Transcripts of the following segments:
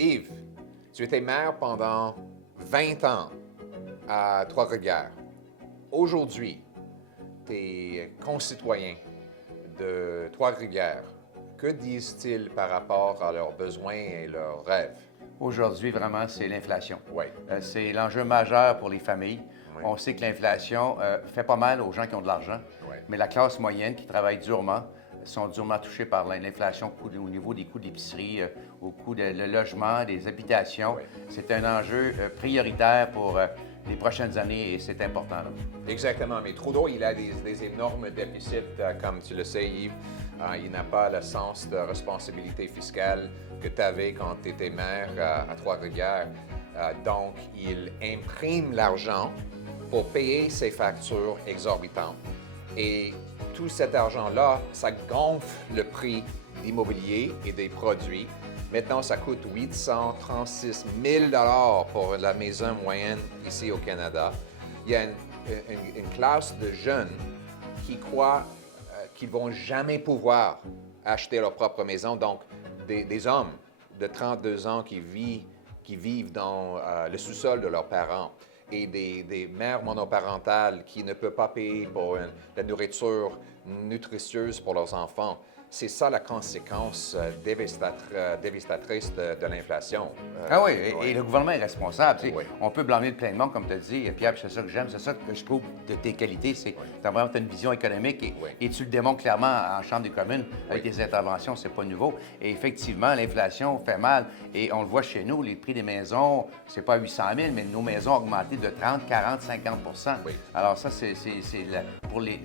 Yves, tu étais maire pendant 20 ans à Trois-Rivières. Aujourd'hui, tes concitoyens de Trois-Rivières, que disent-ils par rapport à leurs besoins et leurs rêves? Aujourd'hui, vraiment, c'est l'inflation. Oui. C'est l'enjeu majeur pour les familles. Oui. On sait que l'inflation fait pas mal aux gens qui ont de l'argent, Oui. mais la classe moyenne qui travaille durement sont durement touchés par l'inflation au niveau des coûts d'épicerie, au coût de le logement, des habitations. Oui. C'est un enjeu prioritaire pour les prochaines années et c'est important. Là. Exactement, mais Trudeau, il a des énormes déficits, comme tu le sais, Yves. Il n'a pas le sens de responsabilité fiscale que tu avais quand tu étais maire à Trois-Rivières. Donc, il imprime l'argent pour payer ses factures exorbitantes. Et tout cet argent-là, ça gonfle le prix d'immobilier et des produits. Maintenant, ça coûte 836 000 pour la maison moyenne ici au Canada. Il y a une classe de jeunes qui croient qu'ils ne vont jamais pouvoir acheter leur propre maison. Donc, des hommes de 32 ans qui vivent dans le sous-sol de leurs parents et des mères monoparentales qui ne peuvent pas payer pour la nourriture nutritieuse pour leurs enfants. C'est ça la conséquence dévastatrice de l'inflation. Ah oui, et le gouvernement est responsable. Oui. On peut blâmer pleinement, comme tu as dit, Pierre, c'est ça que j'aime, c'est ça que je trouve de tes qualités, c'est que tu as vraiment une vision économique et tu le démontres clairement en Chambre des communes avec tes interventions, c'est pas nouveau. Et effectivement, l'inflation fait mal et on le voit chez nous, les prix des maisons, c'est pas 800 000, mais nos maisons ont augmenté de 30, 40, 50 Oui. Alors ça, c'est pour les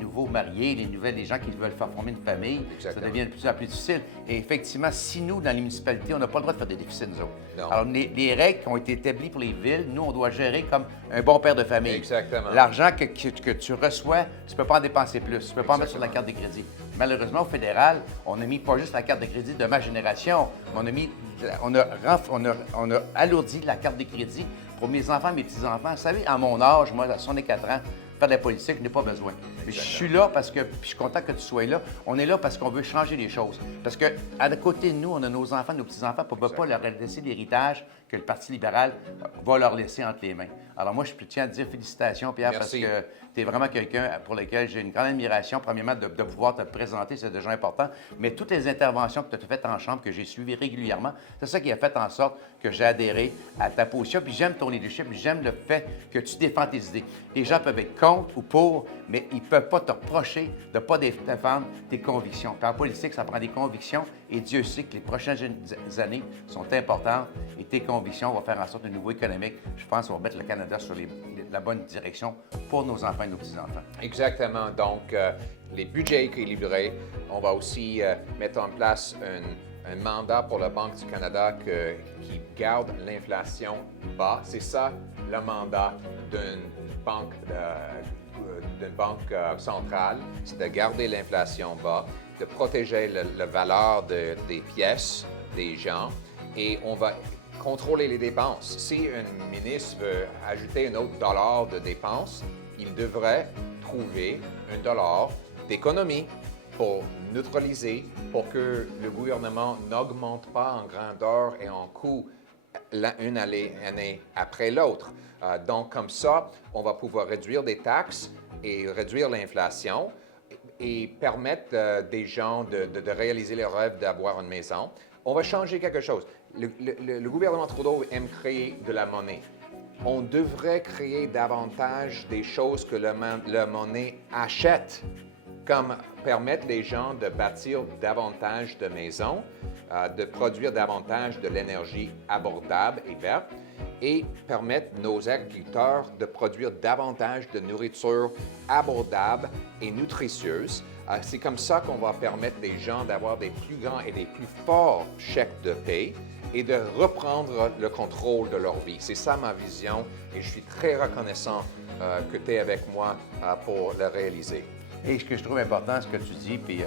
nouveaux mariés, les gens qui veulent faire former une famille, Exactement. ça devient de plus en plus difficile. Et effectivement, si nous, dans les municipalités, on n'a pas le droit de faire des déficits, nous autres. Non. Alors, les règles qui ont été établies pour les villes, nous, on doit gérer comme un bon père de famille. Exactement. L'argent que tu reçois, tu ne peux pas en dépenser plus. Tu ne peux pas en mettre sur la carte de crédit. Malheureusement, au fédéral, on a mis pas juste la carte de crédit de ma génération, mais on a alourdi la carte de crédit pour mes enfants, mes petits-enfants. Vous savez, à mon âge, moi, à 64 ans, faire de la politique, je n'ai pas besoin. Je suis là parce que, puis je suis content que tu sois là. On est là parce qu'on veut changer les choses. Parce que à côté de nous, on a nos enfants, nos petits-enfants, on ne peut pas leur laisser l'héritage que le Parti libéral va leur laisser entre les mains. Alors moi, je tiens à te dire félicitations, Pierre, Merci. parce que tu es vraiment quelqu'un pour lequel j'ai une grande admiration. Premièrement, de pouvoir te présenter, c'est déjà important. Mais toutes les interventions que tu as faites en chambre, que j'ai suivies régulièrement, c'est ça qui a fait en sorte que j'ai adhéré à ta position. Puis j'aime ton leadership, puis j'aime le fait que tu défends tes idées. Les gens peuvent être contre ou pour, mais ils ne peuvent pas te reprocher de ne pas défendre tes convictions. Puis en politique, ça prend des convictions et Dieu sait que les prochaines années sont importantes et tes convictions vont faire en sorte de nouveau économique. Je pense qu'on va mettre le Canada sur la bonne direction pour nos enfants et nos petits-enfants. Exactement. Donc, les budgets équilibrés, on va aussi mettre en place un mandat pour la Banque du Canada qui garde l'inflation bas. C'est ça le mandat d'une banque centrale, c'est de garder l'inflation bas, de protéger la valeur des pièces des gens et on va contrôler les dépenses. Si un ministre veut ajouter un autre dollar de dépenses, il devrait trouver un dollar d'économie pour neutraliser, pour que le gouvernement n'augmente pas en grandeur et en coût une année après l'autre. Donc, comme ça, on va pouvoir réduire des taxes et réduire l'inflation et permettre des gens de réaliser leur rêve d'avoir une maison. On va changer quelque chose. Le gouvernement Trudeau aime créer de la monnaie. On devrait créer davantage des choses que la monnaie achète, comme permettre les gens de bâtir davantage de maisons, de produire davantage de l'énergie abordable et verte, et permettre nos agriculteurs de produire davantage de nourriture abordable et nutritieuse. C'est comme ça qu'on va permettre les gens d'avoir des plus grands et des plus forts chèques de paie et de reprendre le contrôle de leur vie. C'est ça ma vision et je suis très reconnaissant que tu es avec moi pour le réaliser. Et ce que je trouve important, ce que tu dis, puis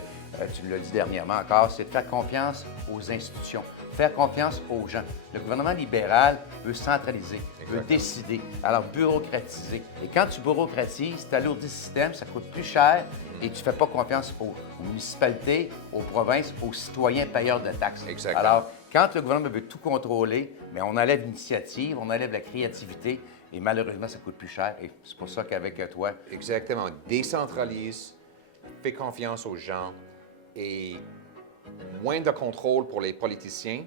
tu l'as dit dernièrement encore, c'est de faire confiance aux institutions, faire confiance aux gens. Le gouvernement libéral veut centraliser, veut décider, alors bureaucratiser. Et quand tu bureaucratises, tu alourdis le système, ça coûte plus cher et tu ne fais pas confiance aux municipalités, aux provinces, aux citoyens payeurs de taxes. Exactement. Alors, Quand le gouvernement veut tout contrôler, mais on enlève l'initiative, on enlève la créativité, et malheureusement, ça coûte plus cher. Et c'est pour ça qu'avec toi, Exactement. Décentralise, fais confiance aux gens et moins de contrôle pour les politiciens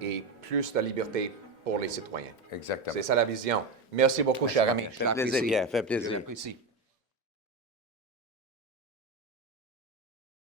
et plus de liberté pour les citoyens. exactement. C'est ça la vision. Merci beaucoup, cher ami. Ça fait plaisir, Pierre, ça fait plaisir. Je l'apprécie.